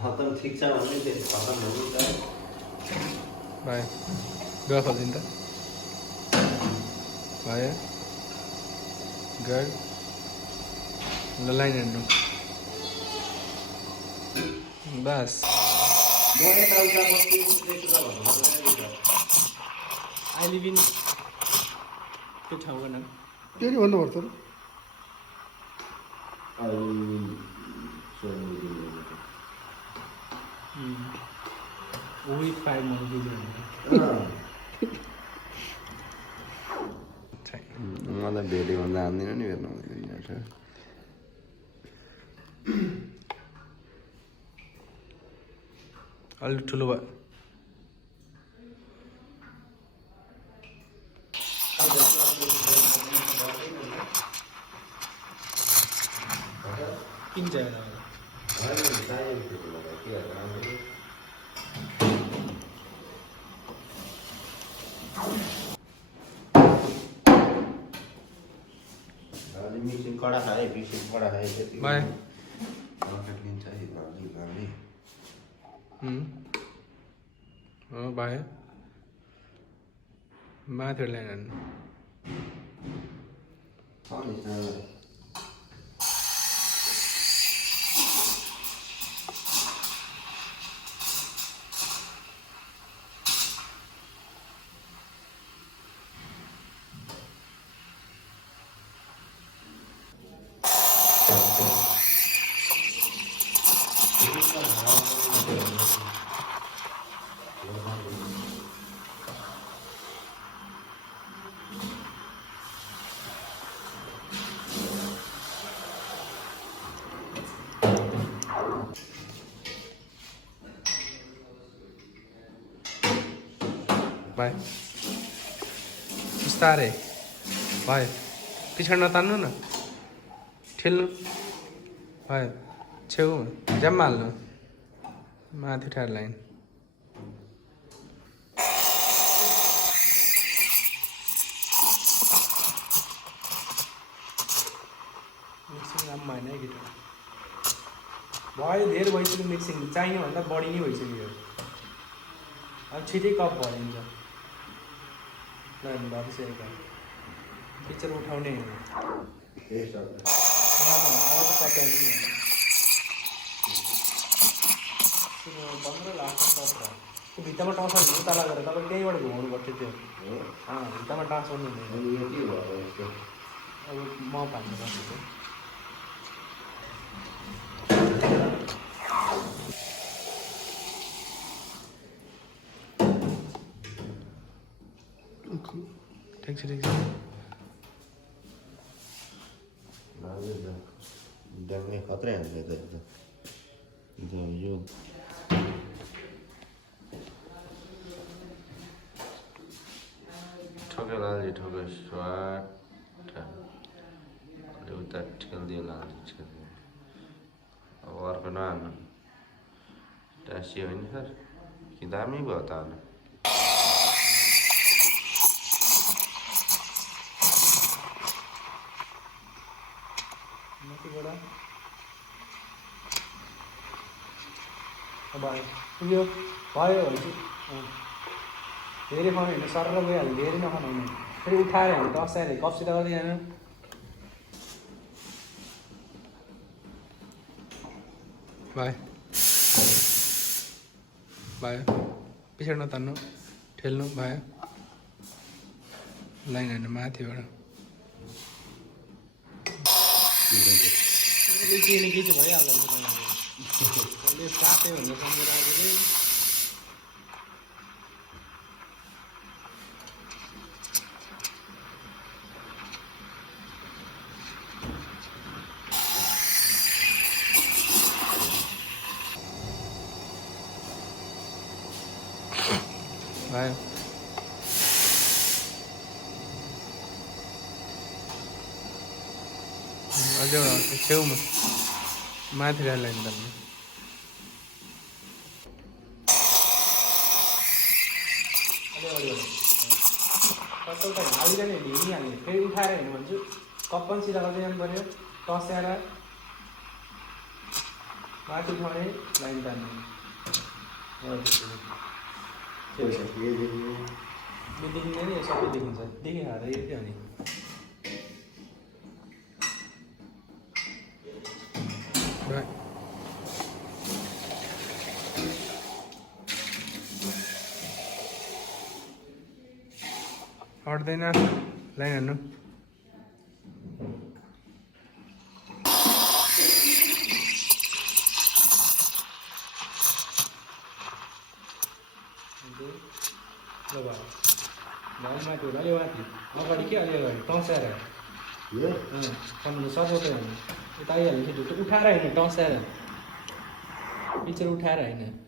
खतम ठिक छ भने फेरि खतम हुनु त भयो गयो खोलिदिनु त भयो गुड ल लाइन हेर्नु बस म यताउता बस्छु त्यसो भन्नु आई लिभ इन त्यो ठाउँको नाम त्यो नि भन्नुपर्छ with 5 monkeys मलाई भेट्यो भने जान्दिनँ नि हेर्नु अलिक ठुलो भयो किन चाहियो मिक्सिङ कडा खाएँ मिक्सिङ कडा खाएँ त्यति बाई लिन्छ है गाडी हो भयो माथि ल्याएर बाई बिस्तारै भयो पछाडि नतान्नु न ठेल्नु भयो छेउ जम्मा हाल्नु माथि उठाएर लाइन मिक्सिङ राम्रो भएन है गिटार भयो धेरै भइसक्यो मिक्सिङ चाहिने भन्दा बढी नै भइसक्यो अब छिटै कप भरिन्छ ल भरिसकेको पिक्चर उठाउने अब त पकाउने नि 15 लाख सत्र त्यो भित्तामा टस हाल्नु उता लागेर तपाईँ त्यहीँबाट घुमाउनु पर्थ्यो त्यो भित्तामा टस गर्नु हुँदैन अब म पाल्नु पर्छ ठिक छ ड्याङ्गे खत्रै हान्छ यो ठोक्यो लाल्जी ठोक्यो स्वाट उता ठेल्दियो लाल्जी ठेल्दियो अब अर्को नहाल्नु टाँसियो होइन सर कि दामी भयो त हाल्नु भयो उयो भयो धेरै खानु होइन सर गइहाल्यो धेरै नखानु होइन फेरि उठाएर होइन टसाएर कप्सी त गर्दै जानु भयो भयो पछाडि नतान्नु ठेल्नु भयो लाइन होइन माथिबाट के न के चाहिँ भइहाल्छ साथै भन्दा सम्झेर आएको भयो अझै एउटा छेउमा माथि लाइन तान्नु कता हालिरहने हिँडिहाल्ने फेरि उठाएर हिँड्नु भन्छु कप पनि सिधा गर्दै जानु पऱ्यो टस्याएर माथि उठाउने लाइन तान्ने यो देखिँदैन नि सबै देखिन्छ देखिहाल्दा यो के भने अट्दैन लाइन हान्नु ल भयो लाइन माथि होला यो माथि अगाडि के अलि अगाडि टसाएर सजाउँदै होइन यता आइहाल्ने ढुक्क उठाएर होइन टसाएर पिक्चर उठाएर होइन